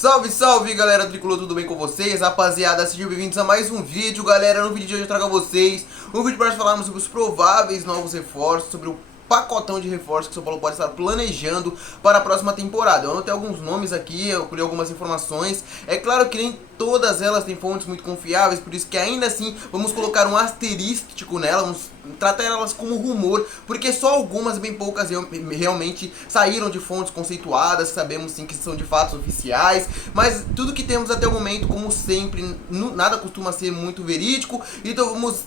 Salve, salve galera do Tricolor, tudo bem com vocês? Rapaziada, sejam bem-vindos a mais um vídeo, galera. No vídeo de hoje eu trago a vocês um vídeo para nós falarmos sobre os prováveis novos reforços, sobre o pacotão de reforços que o São Paulo pode estar planejando para a próxima temporada. Eu anotei alguns nomes aqui, eu colhi algumas informações. É claro que nem todas elas têm fontes muito confiáveis, por isso que ainda assim vamos colocar um asterístico nela, vamos tratar elas como rumor, porque só algumas, bem poucas, realmente saíram de fontes conceituadas, sabemos sim que são de fatos oficiais, mas tudo que temos até o momento, como sempre, nada costuma ser muito verídico, então vamos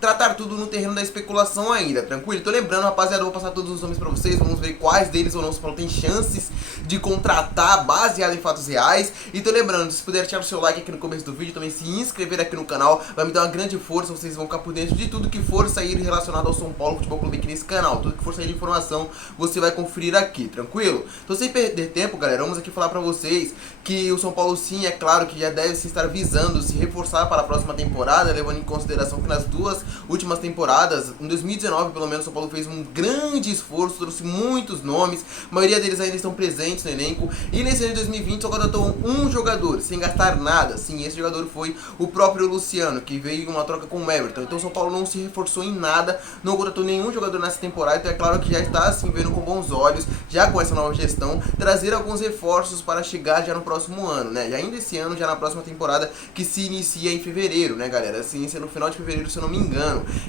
tratar tudo no terreno da especulação ainda, tranquilo? Então lembrando, rapaziada, eu vou passar todos os nomes pra vocês, vamos ver quais deles ou não o São Paulo tem chances de contratar baseado em fatos reais. Então lembrando, se puder deixar o seu like aqui no começo do vídeo, também se inscrever aqui no canal, vai me dar uma grande força, vocês vão ficar por dentro de tudo que for sair relacionado ao São Paulo Futebol Clube aqui nesse canal, tudo que for sair de informação você vai conferir aqui, tranquilo? Então sem perder tempo, galera, vamos aqui falar pra vocês que o São Paulo sim, é claro que já deve se estar visando se reforçar para a próxima temporada, levando em consideração que nas duas últimas temporadas, em 2019 pelo menos, o São Paulo fez um grande esforço, trouxe muitos nomes, a maioria deles ainda estão presentes no elenco, e nesse ano de 2020 só contratou um jogador, sem gastar nada. Sim, esse jogador foi o próprio Luciano, que veio em uma troca com o Everton. Então o São Paulo não se reforçou em nada, não contratou nenhum jogador nessa temporada, então é claro que já está assim vendo com bons olhos, já com essa nova gestão, trazer alguns reforços para chegar já no próximo ano, né? Já ainda esse ano, já na próxima temporada, que se inicia em fevereiro, né, galera? Assim, inicia no final de fevereiro, se eu não me engano.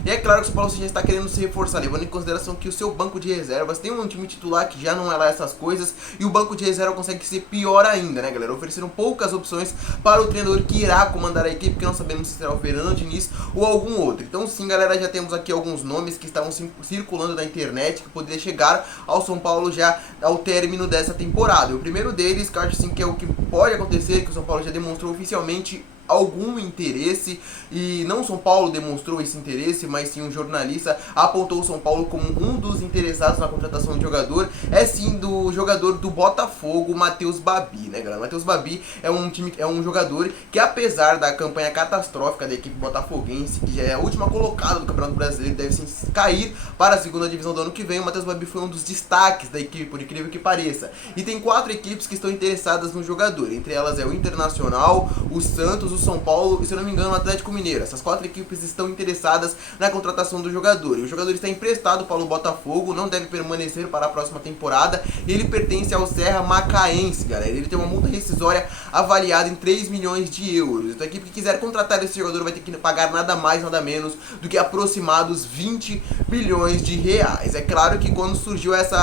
E é claro que o São Paulo já está querendo se reforçar, levando em consideração que o seu banco de reservas tem um time titular que já não é lá essas coisas, e o banco de reserva consegue ser pior ainda, né, galera? Ofereceram poucas opções para o treinador que irá comandar a equipe, porque não sabemos se será o Fernando Diniz ou algum outro. Então sim, galera, já temos aqui alguns nomes que estavam circulando na internet, que poderia chegar ao São Paulo já ao término dessa temporada. E o primeiro deles, que eu acho assim que é o que pode acontecer, que o São Paulo já demonstrou oficialmente algum interesse, e não o São Paulo demonstrou esse interesse, mas sim um jornalista apontou o São Paulo como um dos interessados na contratação de jogador, é sim do jogador do Botafogo, Matheus Babi, né, galera? Matheus Babi é um jogador que, apesar da campanha catastrófica da equipe botafoguense, que já é a última colocada do Campeonato Brasileiro, deve sim cair para a segunda divisão do ano que vem, o Matheus Babi foi um dos destaques da equipe, por incrível que pareça, e tem 4 equipes que estão interessadas no jogador, entre elas é o Internacional, o Santos, o São Paulo e, se eu não me engano, o Atlético Mineiro. Essas 4 equipes estão interessadas na contratação do jogador. E o jogador está emprestado para o Botafogo, não deve permanecer para a próxima temporada. Ele pertence ao Serra Macaense, galera. Ele tem uma multa rescisória avaliada em 3 milhões de euros. Então a equipe que quiser contratar esse jogador vai ter que pagar nada mais, nada menos do que aproximados 20 milhões de reais. É claro que quando surgiu esse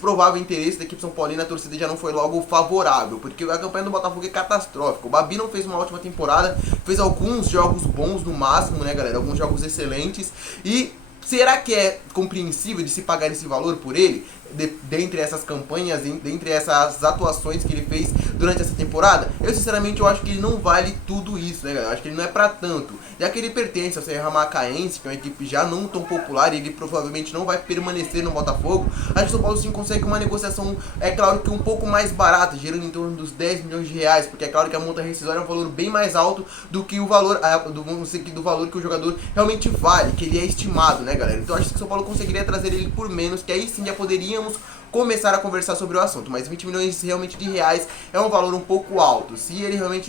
provável interesse da equipe São Paulina, a torcida já não foi logo favorável, porque a campanha do Botafogo é catastrófica. O Babi não fez uma ótima temporada, fez alguns jogos bons no máximo, né, galera? Alguns jogos excelentes. E será que é compreensível de se pagar esse valor por ele? Dentre essas campanhas, dentre essas atuações que ele fez durante essa temporada? Eu sinceramente eu acho que ele não vale tudo isso, né, galera? Eu acho que ele não é pra tanto, já que ele pertence ao Serra Macaense, que é uma equipe já não tão popular, e ele provavelmente não vai permanecer no Botafogo. Acho que o São Paulo sim consegue uma negociação, é claro que um pouco mais barata, girando em torno dos 10 milhões de reais, porque é claro que a multa rescisória é um valor bem mais alto do que o valor, do valor que o jogador realmente vale, que ele é estimado, né, galera? Então acho que o São Paulo conseguiria trazer ele por menos, que aí sim já poderíamos começar a conversar sobre o assunto, mas 20 milhões realmente de reais é um valor um pouco alto. Se eles vamos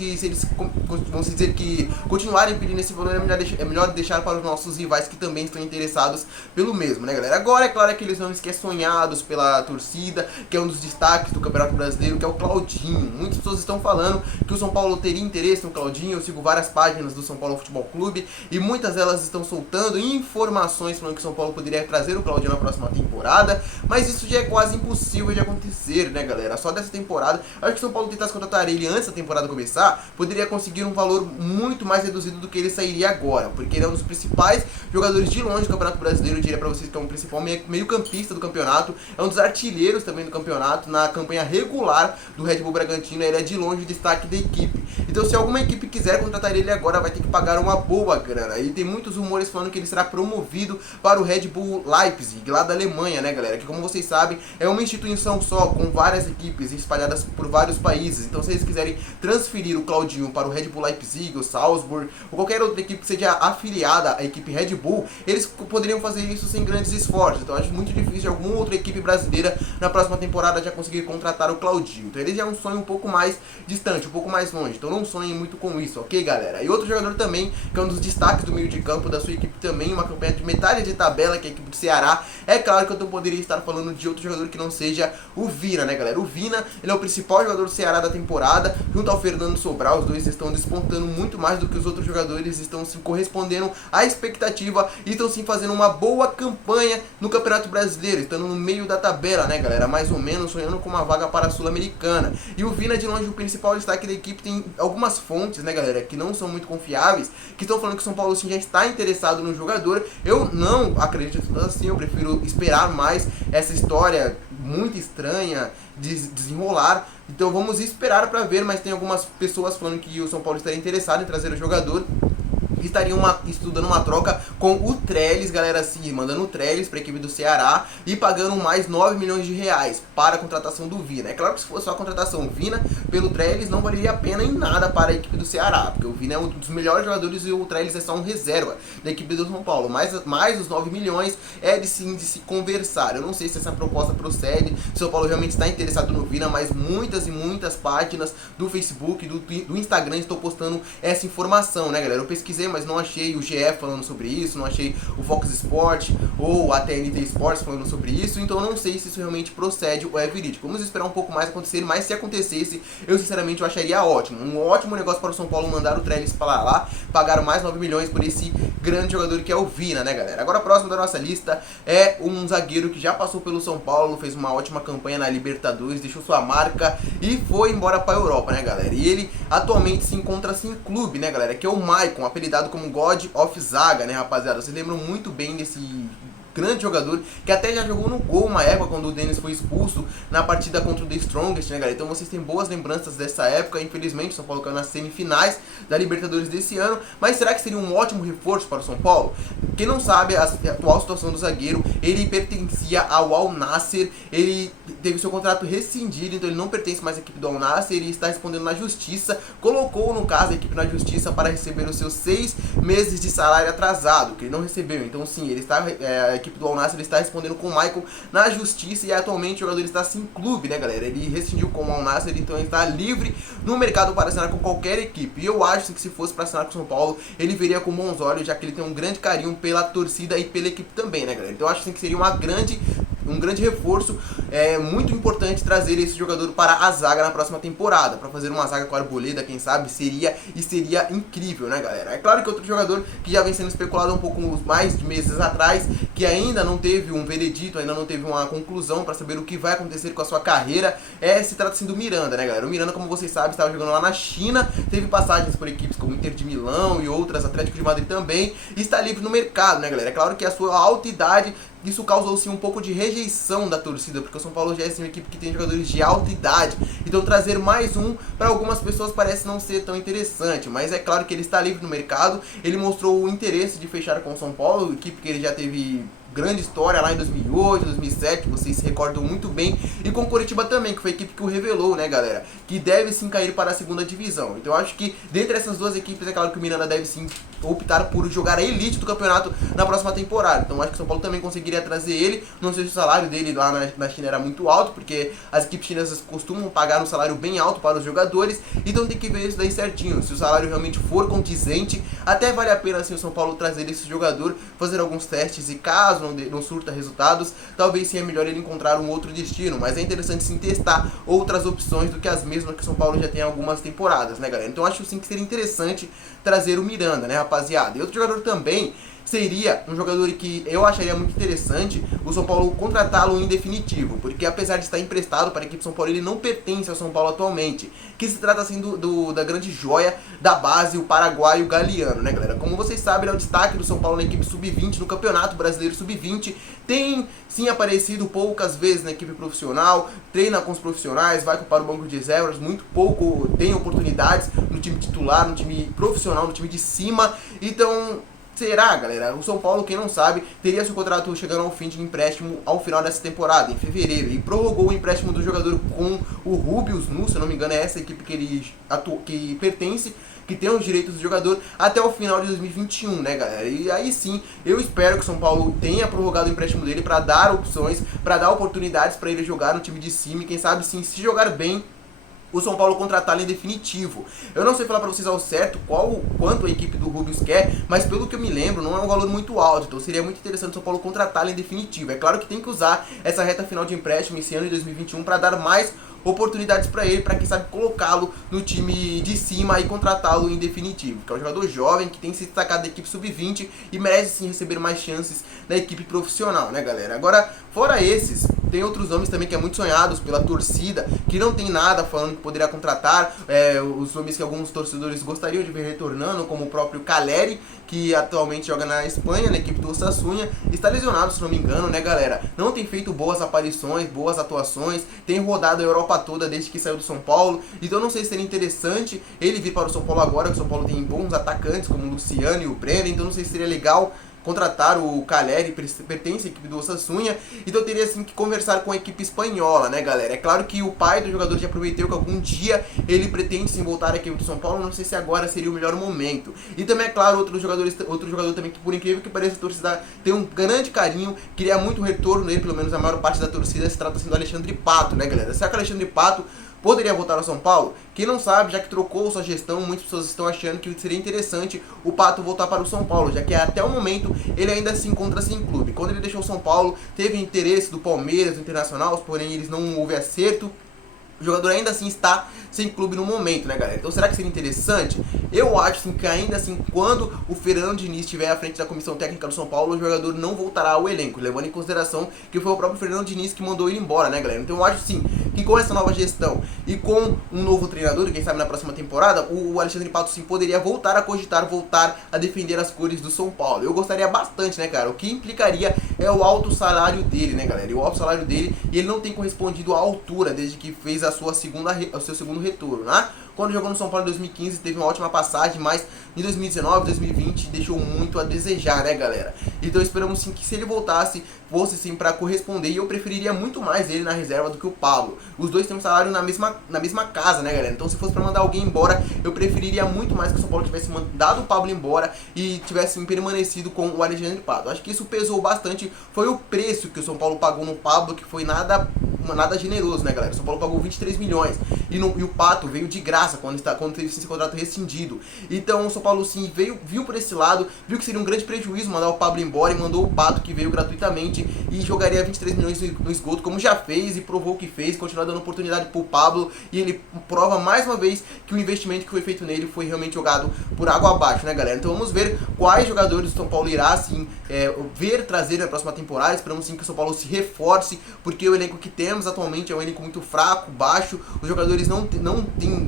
dizer que continuarem pedindo esse valor, é melhor deixar para os nossos rivais que também estão interessados pelo mesmo, né, galera? Agora, é claro, aqueles nomes que é sonhados pela torcida, que é um dos destaques do Campeonato Brasileiro, que é o Claudinho. Muitas pessoas estão falando que o São Paulo teria interesse no Claudinho. Eu sigo várias páginas do São Paulo Futebol Clube e muitas delas estão soltando informações falando que o São Paulo poderia trazer o Claudinho na próxima temporada, mas isso já é quase impossível de acontecer, né, galera? Só dessa temporada. Acho que se o São Paulo tentasse contratar ele antes da temporada começar, poderia conseguir um valor muito mais reduzido do que ele sairia agora, porque ele é um dos principais jogadores de longe do Campeonato Brasileiro. Eu diria pra vocês que é um principal meio-campista do campeonato, é um dos artilheiros também do campeonato. Na campanha regular do Red Bull Bragantino, ele é de longe o destaque da equipe. Então se alguma equipe quiser contratar ele agora, vai ter que pagar uma boa grana. E tem muitos rumores falando que ele será promovido para o Red Bull Leipzig, lá da Alemanha, né, galera? Que, como vocês sabem, é uma instituição só, com várias equipes espalhadas por vários países. Então se eles quiserem transferir o Claudinho para o Red Bull Leipzig, o Salzburg, ou qualquer outra equipe que seja afiliada à equipe Red Bull, eles poderiam fazer isso sem grandes esforços. Então acho muito difícil alguma outra equipe brasileira na próxima temporada já conseguir contratar o Claudinho. Então ele já é um sonho um pouco mais distante, um pouco mais longe. Então não sonhem muito com isso, ok, galera? E outro jogador também, que é um dos destaques do meio de campo da sua equipe também, uma campanha de metade de tabela, que é a equipe do Ceará. É claro que eu não poderia estar falando de outro jogador que não seja o Vina, né, galera? O Vina, ele é o principal jogador do Ceará da temporada, junto ao Fernando Sobral. Os dois estão despontando muito mais do que os outros jogadores, estão se correspondendo à expectativa e estão sim fazendo uma boa campanha no Campeonato Brasileiro, estando no meio da tabela, né, galera? Mais ou menos sonhando com uma vaga para a Sul-Americana. E o Vina, de longe, o principal destaque da equipe. Tem algumas fontes, né, galera, que não são muito confiáveis, que estão falando que o São Paulo sim já está interessado no jogador. Eu não acredito assim, eu prefiro esperar mais essa história muito estranha desenrolar. Então vamos esperar para ver, mas tem algumas pessoas falando que o São Paulo estaria interessado em trazer o jogador. Estariam estudando uma troca com o Trellis, galera, assim, mandando o Trellis para a equipe do Ceará e pagando mais 9 milhões de reais para a contratação do Vina. É claro que se fosse só a contratação Vina pelo Trellis, não valeria a pena em nada para a equipe do Ceará, porque o Vina é um dos melhores jogadores e o Trellis é só um reserva da equipe do São Paulo. Mas mais os 9 milhões é de se conversar. Eu não sei se essa proposta procede, se o São Paulo realmente está interessado no Vina, mas muitas e muitas páginas do Facebook, do Instagram estão postando essa informação, né, galera? Eu pesquisei, mas não achei o GE falando sobre isso, não achei o Fox Sport ou a TNT Sports falando sobre isso, então eu não sei se isso realmente procede ou é verídico. Vamos esperar um pouco mais acontecer, mas se acontecesse, eu sinceramente eu acharia ótimo. Um ótimo negócio para o São Paulo mandar o Trellis para lá, pagaram mais 9 milhões por esse grande jogador que é o Vina, né, galera? Agora, próximo da nossa lista é um zagueiro que já passou pelo São Paulo, fez uma ótima campanha na Libertadores, deixou sua marca e foi embora para a Europa, né, galera? E ele atualmente se encontra sem clube, né, galera? Que é o Maicon, apelidado como God of Zaga, né, rapaziada? Vocês lembram muito bem desse grande jogador, que até já jogou no gol uma época quando o Denis foi expulso na partida contra o The Strongest, né, galera? Então vocês têm boas lembranças dessa época. Infelizmente o São Paulo caiu nas semifinais da Libertadores desse ano, mas será que seria um ótimo reforço para o São Paulo? Quem não sabe a atual situação do zagueiro, ele pertencia ao Al Nassr, ele teve seu contrato rescindido, então ele não pertence mais à equipe do Al Nassr e está respondendo na justiça, colocou no caso a equipe na justiça para receber os seus 6 meses de salário atrasado, que ele não recebeu. Então sim, ele está, a equipe do Al Nassr está respondendo com o Michael na justiça e atualmente o jogador está sem clube, né, galera? Ele rescindiu com o Al Nassr, então ele está livre no mercado para assinar com qualquer equipe. E eu acho que se fosse para assinar com o São Paulo, ele veria com bons olhos, já que ele tem um grande carinho pela torcida e pela equipe também, né, galera? Então eu acho que seria um grande reforço. É muito importante trazer esse jogador para a zaga na próxima temporada, para fazer uma zaga com a Arboleda, quem sabe, seria incrível, né, galera? É claro que outro jogador que já vem sendo especulado um pouco mais de meses atrás, que ainda não teve um veredito, ainda não teve uma conclusão para saber o que vai acontecer com a sua carreira, se trata assim do Miranda, né, galera? O Miranda, como vocês sabem, estava jogando lá na China, teve passagens por equipes como Inter de Milão e outras, Atlético de Madrid também, e está livre no mercado, né, galera? É claro que a sua alta idade, isso causou sim um pouco de rejeição da torcida, porque o São Paulo já é uma equipe que tem jogadores de alta idade, então trazer mais um para algumas pessoas parece não ser tão interessante, mas é claro que ele está livre no mercado. Ele mostrou o interesse de fechar com o São Paulo, equipe que ele já teve grande história lá em 2008, 2007, vocês se recordam muito bem, e com o Coritiba também, que foi a equipe que o revelou, né, galera, que deve sim cair para a segunda divisão. Então eu acho que dentre essas duas equipes, é claro que o Miranda deve sim optar por jogar a elite do campeonato na próxima temporada. Então eu acho que o São Paulo também conseguiria trazer ele. Não sei se o salário dele lá na China era muito alto, porque as equipes chinesas costumam pagar um salário bem alto para os jogadores, então tem que ver isso daí certinho. Se o salário realmente for condizente, até vale a pena assim o São Paulo trazer esse jogador, fazer alguns testes, e caso não surta resultados, talvez sim é melhor ele encontrar um outro destino, mas é interessante sim testar outras opções do que as mesmas que o São Paulo já tem há algumas temporadas, né, galera? Então acho sim que seria interessante trazer o Miranda, né, rapaziada? E outro jogador também seria um jogador que eu acharia muito interessante o São Paulo contratá-lo em definitivo, porque apesar de estar emprestado para a equipe de São Paulo, ele não pertence ao São Paulo atualmente, que se trata assim da grande joia da base, o paraguaio Galeano, né, galera? Como vocês sabem, ele é o destaque do São Paulo na equipe sub-20, no Campeonato Brasileiro sub-20, tem sim aparecido poucas vezes na equipe profissional, treina com os profissionais, vai para o banco de reservas, muito pouco tem oportunidades no time titular, no time profissional, no time de cima. Então, será, galera? O São Paulo, quem não sabe, teria seu contrato chegando ao fim de empréstimo ao final dessa temporada, em fevereiro, e prorrogou o empréstimo do jogador com o Rubius Nu, se não me engano, é essa equipe que ele que pertence, que tem os direitos do jogador até o final de 2021, né, galera? E aí sim, eu espero que o São Paulo tenha prorrogado o empréstimo dele para dar opções, para dar oportunidades para ele jogar no time de cima e quem sabe sim, se jogar bem, o São Paulo contratá-lo em definitivo. Eu não sei falar pra vocês ao certo quanto a equipe do Rubius quer, mas pelo que eu me lembro, não é um valor muito alto, então seria muito interessante o São Paulo contratá-lo em definitivo. É claro que tem que usar essa reta final de empréstimo esse ano de 2021 para dar mais oportunidades para ele, para quem sabe colocá-lo no time de cima e contratá-lo em definitivo, que é um jogador jovem que tem se destacado da equipe sub-20 e merece sim receber mais chances da equipe profissional, né, galera? Agora, fora esses, tem outros nomes também que é muito sonhados pela torcida, que não tem nada falando que poderia contratar, os nomes que alguns torcedores gostariam de ver retornando, como o próprio Caleri, que atualmente joga na Espanha, na equipe do Osasuna, está lesionado, se não me engano, né, galera? Não tem feito boas aparições, boas atuações, tem rodado a Europa toda desde que saiu do São Paulo, então não sei se seria interessante ele vir para o São Paulo agora, que o São Paulo tem bons atacantes, como o Luciano e o Brenner, então não sei se seria legal contratar o Caleri, pertence à equipe do Osasuna, então teria assim que conversar com a equipe espanhola, né, galera? É claro que o pai do jogador já prometeu que algum dia ele pretende sim voltar à equipe do São Paulo, não sei se agora seria o melhor momento. E também é claro, outro jogador também que, por incrível que pareça, a torcida tem um grande carinho, queria muito retorno nele, pelo menos a maior parte da torcida, se trata assim do Alexandre Pato, né, galera? Será que o Alexandre Pato poderia voltar ao São Paulo? Quem não sabe, já que trocou sua gestão, muitas pessoas estão achando que seria interessante o Pato voltar para o São Paulo, já que até o momento ele ainda se encontra sem clube. Quando ele deixou o São Paulo, teve interesse do Palmeiras, do Internacional, porém eles não houve acerto. O jogador ainda assim está sem clube no momento, né, galera? Então será que seria interessante? Eu acho assim, que ainda assim, quando o Fernando Diniz estiver à frente da comissão técnica do São Paulo, o jogador não voltará ao elenco, levando em consideração que foi o próprio Fernando Diniz que mandou ele embora, né, galera? Então eu acho sim, que com essa nova gestão e com um novo treinador, quem sabe na próxima temporada, o Alexandre Pato sim poderia voltar a cogitar, voltar a defender as cores do São Paulo. Eu gostaria bastante, né, cara? O que implicaria é o alto salário dele, né, galera? E o alto salário dele, e ele não tem correspondido à altura desde que fez o seu segundo retorno, né? Quando jogou no São Paulo em 2015 teve uma ótima passagem, mas em 2019, 2020 deixou muito a desejar, né, galera? Então esperamos sim que se ele voltasse, fosse sim para corresponder, e eu preferiria muito mais ele na reserva do que o Pablo. Os dois têm um salário na mesma casa, né, galera? Então se fosse para mandar alguém embora, eu preferiria muito mais que o São Paulo tivesse mandado o Pablo embora e tivesse permanecido com o Alexandre Pato. Acho que isso pesou bastante, foi o preço que o São Paulo pagou no Pablo, que foi nada generoso, né, galera? O São Paulo pagou 23 milhões e o Pato veio de graça quando teve esse contrato rescindido. Então o São Paulo sim viu por esse lado, viu que seria um grande prejuízo mandar o Pablo embora e mandou o Pato, que veio gratuitamente e jogaria 23 milhões no esgoto, como já fez e provou que fez, continua dando oportunidade pro Pablo, e ele prova mais uma vez que o investimento que foi feito nele foi realmente jogado por água abaixo, né, galera? Então vamos ver quais jogadores o São Paulo irá assim trazer na próxima temporada. Esperamos sim que o São Paulo se reforce, porque o elenco que temos atualmente é um elenco muito fraco, baixo, os jogadores não tem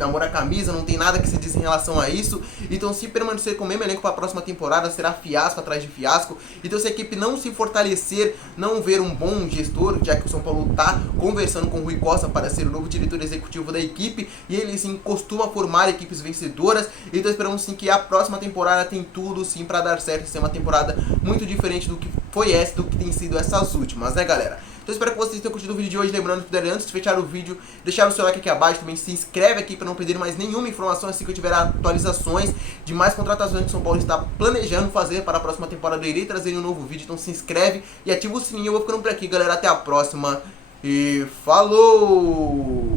amor à camisa, não tem nada que se diz em relação a isso. Então se permanecer com o mesmo elenco para a próxima temporada, será fiasco atrás de fiasco. Então se a equipe não se fortalecer, não ver um bom gestor, já que o São Paulo está conversando com o Rui Costa para ser o novo diretor executivo da equipe, e ele sim costuma formar equipes vencedoras, então esperamos sim que a próxima temporada tem tudo sim para dar certo, ser uma temporada muito diferente do que foi essa, do que tem sido essas últimas, né, galera? Então espero que vocês tenham curtido o vídeo de hoje. Lembrando que puderem, antes de fechar o vídeo, deixar o seu like aqui abaixo, também se inscreve aqui para não perder mais nenhuma informação assim que eu tiver atualizações de mais contratações que o São Paulo está planejando fazer para a próxima temporada. Eu irei trazer um novo vídeo, então se inscreve e ativa o sininho. Eu vou ficando por aqui, galera, até a próxima e falou!